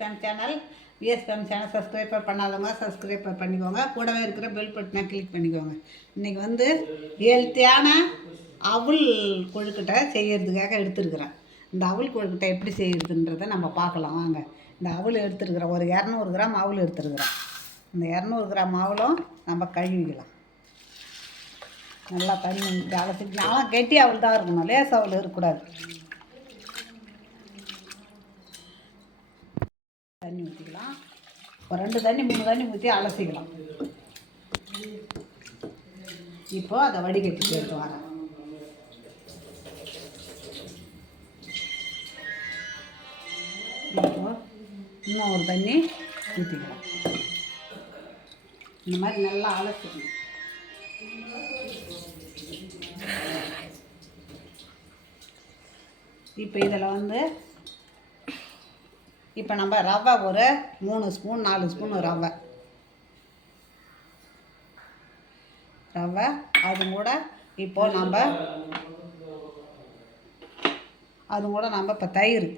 VSM channel VSM channel subscriber பண்ணாதவங்க subscriber பண்ணிக்கோங்க. கூடவே இருக்கிற பெல் பட்டனை கிளிக் பண்ணிக்கோங்க. இன்றைக்கி வந்து ஹெல்த்தியான அவுள் கொழுக்கட்டை செய்கிறதுக்காக எடுத்துருக்குறேன். இந்த அவுள் கொழுக்கட்டை எப்படி செய்யறதுன்றதை நம்ம பார்க்கலாம். வாங்க. இந்த அவுள் எடுத்துருக்குறேன் ஒரு இரநூறு கிராம் அவுள் எடுத்துருக்குறேன். இந்த இரநூறு கிராம் அவளும் நம்ம கழுவிக்கலாம். நல்லா தண்ணி ஊற்றி அலசிக்கலாம் கெட்டி அவள் தான் இருக்கணும். லேஸ் அவள் இருக்கக்கூடாது. தண்ணி ஊற்றிக்கலாம் ஒரு ரெண்டு தண்ணி மூணு தண்ணி ஊற்றி அலசிக்கலாம். இப்போ அதை வடிகட்டி எடுத்து வரேன் இப்போ இன்னும் ஒரு தண்ணி ஊற்றிக்கலாம் இந்த மாதிரி நல்லா அலசிக்கணும் இப்போ இதில் வந்து இப்போ நம்ம ரவை ஒரு மூணு ஸ்பூன் நாலு ஸ்பூன் ரவை. ரவை அது கூட இப்போ நம்ம அது கூட நம்ம இப்போ தயிர்.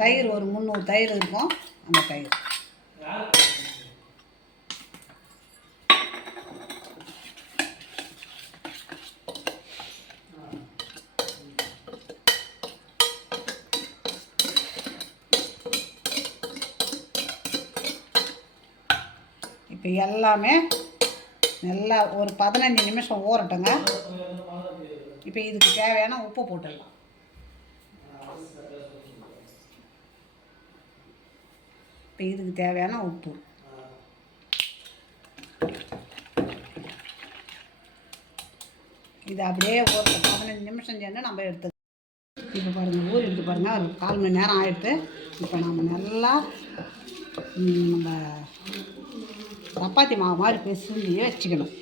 தயிர் ஒரு முந்நூறு தயிர் இருக்கும் அந்த தயிர். இப்போ எல்லாமே நல்லா ஒரு பதினஞ்சு நிமிஷம் ஊறட்டுங்க. இப்போ இதுக்கு தேவையான உப்பு போட்டுடலாம். இப்போ இதுக்கு தேவையான உப்பு. இது அப்படியே ஒரு பதினஞ்சு நிமிஷம் சேர்ந்து நம்ம எடுத்து இப்போ பாருங்கள் ஊர் எடுத்து பாருங்கள் ஒரு கால் மணி நேரம் ஆகிடுது இப்போ நம்ம நல்லா நம்ம சப்பாத்தி மாவு மாதிரி பிசைஞ்சு வச்சுக்கணும்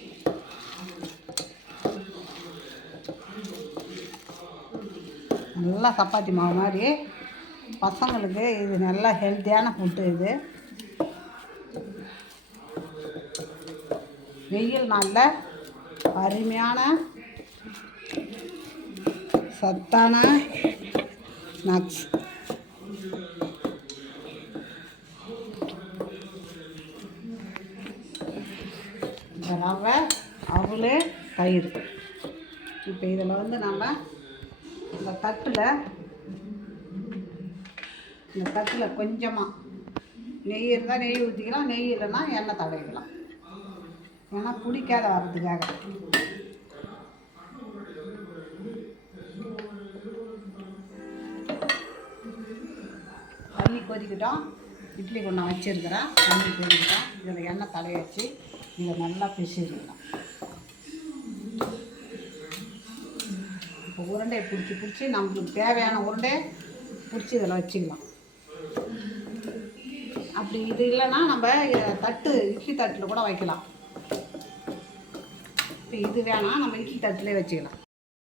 நல்லா சப்பாத்தி மாவு மாதிரி. பசங்களுக்கு இது நல்லா ஹெல்த்தியான ஃபுட்டு இது. வெயில் நாளில் அருமையான சத்தான ஸ்நாக்ஸ் இந்த ரவை அவல் தயிர் இப்போ இதில் வந்து நம்ம இந்த தட்டில் இந்த தட்டில் கொஞ்சமாக நெய் இருந்தால் நெய் ஊற்றிக்கலாம் நெய் இல்லைன்னா எண்ணெய் தடவிக்கலாம். ஏன்னா பிடிக்காத வர்றதுக்காக தண்ணி கொதிக்கிட்டோம். இட்லி கொண்டா வச்சுருக்கிறேன் தண்ணி கொதிக்கிட்டோம். இதில் எண்ணெய் தடவி வச்சு இதை நல்லா பிசிறிடலாம் இப்போ உருண்டையை பிடிச்சி பிடிச்சி நம்மளுக்கு தேவையான உருண்டையை பிடிச்சி இதில் வச்சுக்கலாம். அப்படி இது இல்லைன்னா நம்ம தட்டு இட்லி தட்டில் கூட வைக்கலாம். இப்போ இது வேணால் நம்ம இட்லி தட்டிலே வச்சுக்கலாம்.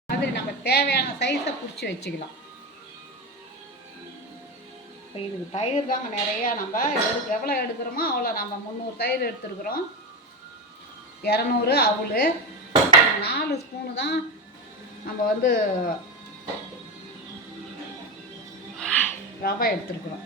மாதிரி நம்ம தேவையான சைஸை பிடிச்சி வச்சுக்கலாம். இப்போ இதுக்கு தயிர் தாங்க நிறையா நம்ம எடுக்க எவ்வளோ எடுக்கிறோமோ அவ்வளோ நம்ம முந்நூறு தயிர் எடுத்துருக்குறோம். இரநூறு அவுள் நாலு ஸ்பூனு தான் நம்ம வந்து ரவை எடுத்துருக்குறோம்.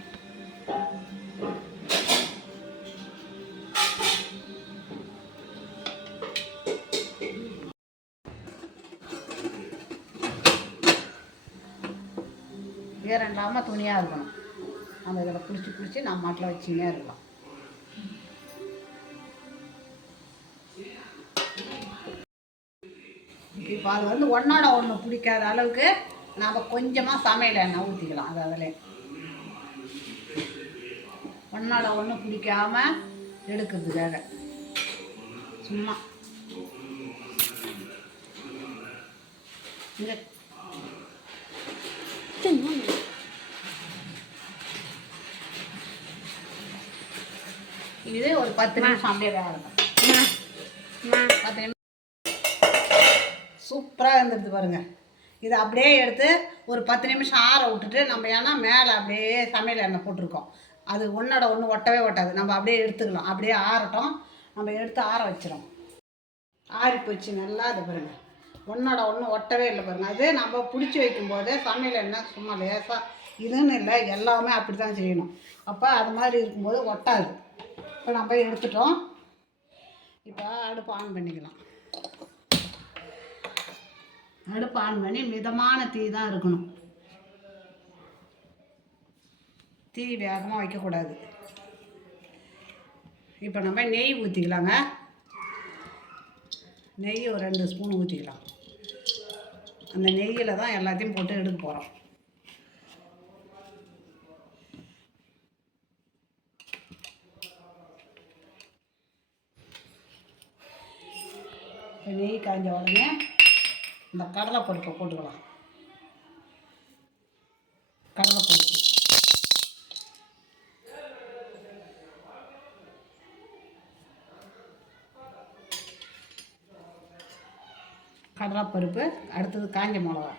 ஈரம் இல்லாமல் துணியாக இருக்கணும். நம்ம இதில் பிடிச்சி பிடிச்சி நம்ம மாட்டில் வச்சுன்னே இருக்கலாம். இப்போ அது வந்து ஒன்றோட ஒன்று பிடிக்காத அளவுக்கு நம்ம கொஞ்சமாக சமையல் எண்ணெய் ஊற்றிக்கலாம் அது அதில் ஒன்றோட ஒன்று பிடிக்காம எடுக்கிறதுக்காக. சும்மா. இங்கே. இது ஒரு பத்து நிமிஷம் அப்படியே வேக இருக்கும் பத்து நிமிஷம். சூப்பராக இருந்துருது பாருங்க. இதை அப்படியே எடுத்து ஒரு பத்து நிமிஷம் ஆற விட்டுட்டு நம்ம ஏன்னா மேலே அப்படியே சமையல் எண்ணெய் போட்டிருக்கோம். அது ஒன்றோட ஒன்று ஒட்டவே ஒட்டாது. நம்ம அப்படியே எடுத்துக்கலாம். அப்படியே ஆறட்டும். நம்ம எடுத்து ஆற வச்சிடும் ஆறி போச்சு. நல்லா அது பாருங்கள் ஒன்றோட ஒன்று ஒட்டவே இல்லை பாருங்க. அது நம்ம பிடிச்சி வைக்கும்போது சமையல் எண்ணெய் சும்மா லேசாக இதுன்னு இல்லை. எல்லாமே அப்படி தான் செய்யணும். அப்போ அது மாதிரி இருக்கும்போது ஒட்டாது. இப்போ நம்ம எடுத்துட்டோம். இப்போ அடுப்பு ஆன் பண்ணிக்கலாம். அடுப்பு ஆன் பண்ணி மிதமான தீ தான் இருக்கணும். தீ வேகமாக வைக்கக்கூடாது. இப்போ நம்ம நெய் ஊற்றிக்கலாங்க நெய் ஒரு ரெண்டு ஸ்பூன் ஊற்றிக்கலாம் அந்த நெய்யில் தான் எல்லாத்தையும் போட்டு எடுக்க போகிறோம் நெய் காய்ஞ்ச உடனே இந்த கடலை பருப்பை போட்டுக்கலாம். கடலை பருப்பு. கடலைப்பருப்பு அடுத்தது காஞ்ச மிளகா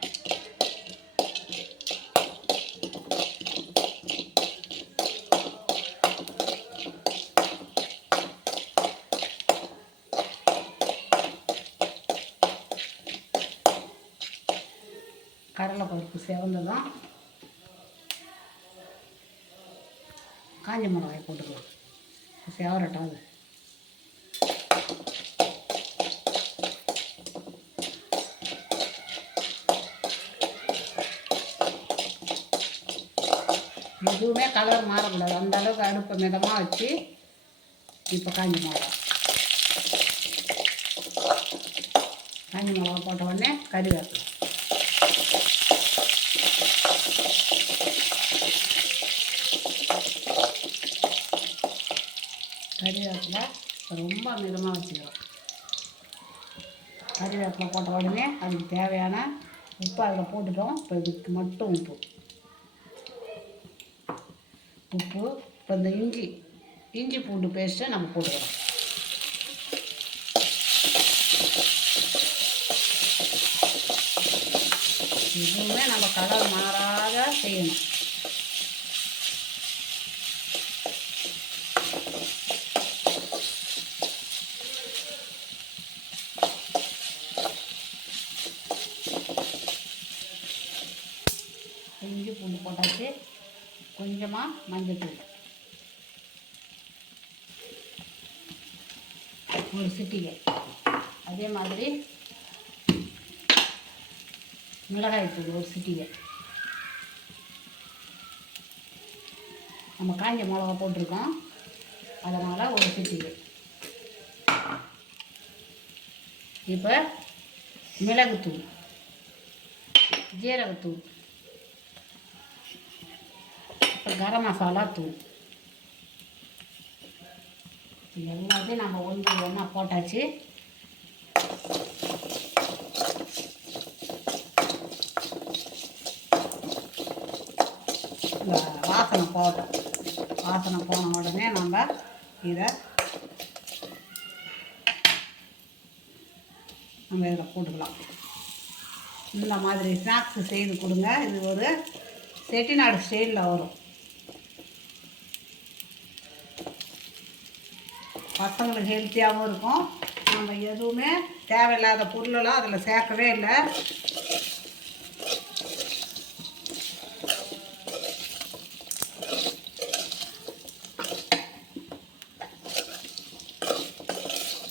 கடலைப்பருப்பு செவந்ததும் காஞ்ச மிளகாய் போட்டுக்கலாம். செவரட்டும் அது. எதுவுமே கலர் மாறக்கூடாது. அந்த அளவுக்கு அடுப்பை மிதமாக வச்சு இப்போ காஞ்ச மிளகா காஞ்சி மிளகா போட்ட உடனே கறிவேப்பிலை கறிவேப்பிலை ரொம்ப மிதமாக வச்சுக்கிறோம் கறிவேப்பிலை போட்ட உடனே அதுக்கு தேவையான உப்பு அதில் போட்டுட்டோம். இப்போ இதுக்கு மட்டும் உப்பு. உப்பு இப்போ இந்த இஞ்சி இஞ்சி பூண்டு பேஸ்ட்டை நம்ம போட்டுக்கிறோம் எதுவுமே நம்ம கலர் மாறாத செய்யணும் இஞ்சி பூண்டு போட்டாச்சு. கொஞ்சமாக மஞ்சள்தூள் ஒரு சிட்டிகை. அதே மாதிரி மிளகாய்த்தூள் ஒரு சிட்டிகை. நம்ம காஞ்ச மிளகா போட்டிருக்கோம். அதனால் ஒரு சிட்டிகை. இப்போ மிளகுத்தூள் ஜீரகத்தூள். கரம் மசாலா தூள். எல்லாத்தையும் நம்ம ஒன்று ஒன்றா போட்டாச்சு. வாசனை போட்டோம் வாசனை போன உடனே நம்ம இதை நம்ம இதில் போட்டுக்கலாம். இந்த மாதிரி ஸ்நாக்ஸ் செய்து கொடுங்க. இது ஒரு செட்டிநாடு ஸ்டைலில் வரும். பசங்களுக்கு ஹெல்த்தியாகவும் இருக்கும். நம்ம எதுவுமே தேவையில்லாத பொருளெல்லாம் அதில் சேர்க்கவே இல்லை.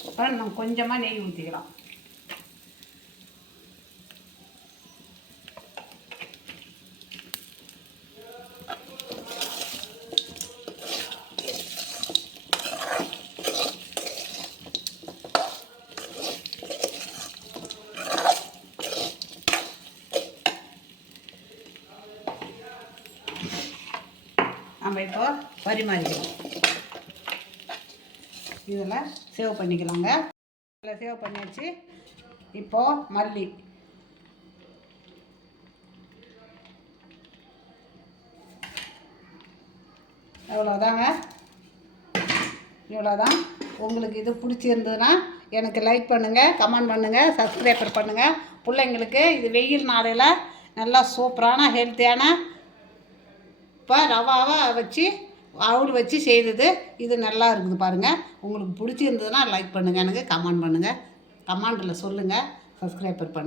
இப்போ நம்ம கொஞ்சமாக நெய் ஊற்றிக்கலாம் நம்ம இப்போ பரிமாறிக்கலாம் இதில் சேவ் பண்ணிக்கலாங்க. இதில் சேவ் பண்ணியாச்சு. இப்போது மல்லி. அவ்வளோதாங்க இவ்வளோதான் உங்களுக்கு இது பிடிச்சிருந்ததுன்னா எனக்கு லைக் பண்ணுங்கள் கமெண்ட் பண்ணுங்கள் சப்ஸ்கிரைபர் பண்ணுங்கள் பிள்ளைங்களுக்கு இது வெயில் நாளையில் நல்லா சூப்பரான ஹெல்த்தியான இப்போ ரவாவை வச்சு அவள் வச்சு செய்தது. இது நல்லா இருக்குது பாருங்கள் உங்களுக்கு பிடிச்சிருந்ததுன்னா லைக் பண்ணுங்கள் எனக்கு கமெண்ட் பண்ணுங்கள் கமெண்டில் சொல்லுங்கள் சப்ஸ்கிரைபர் பண்ணுங்கள்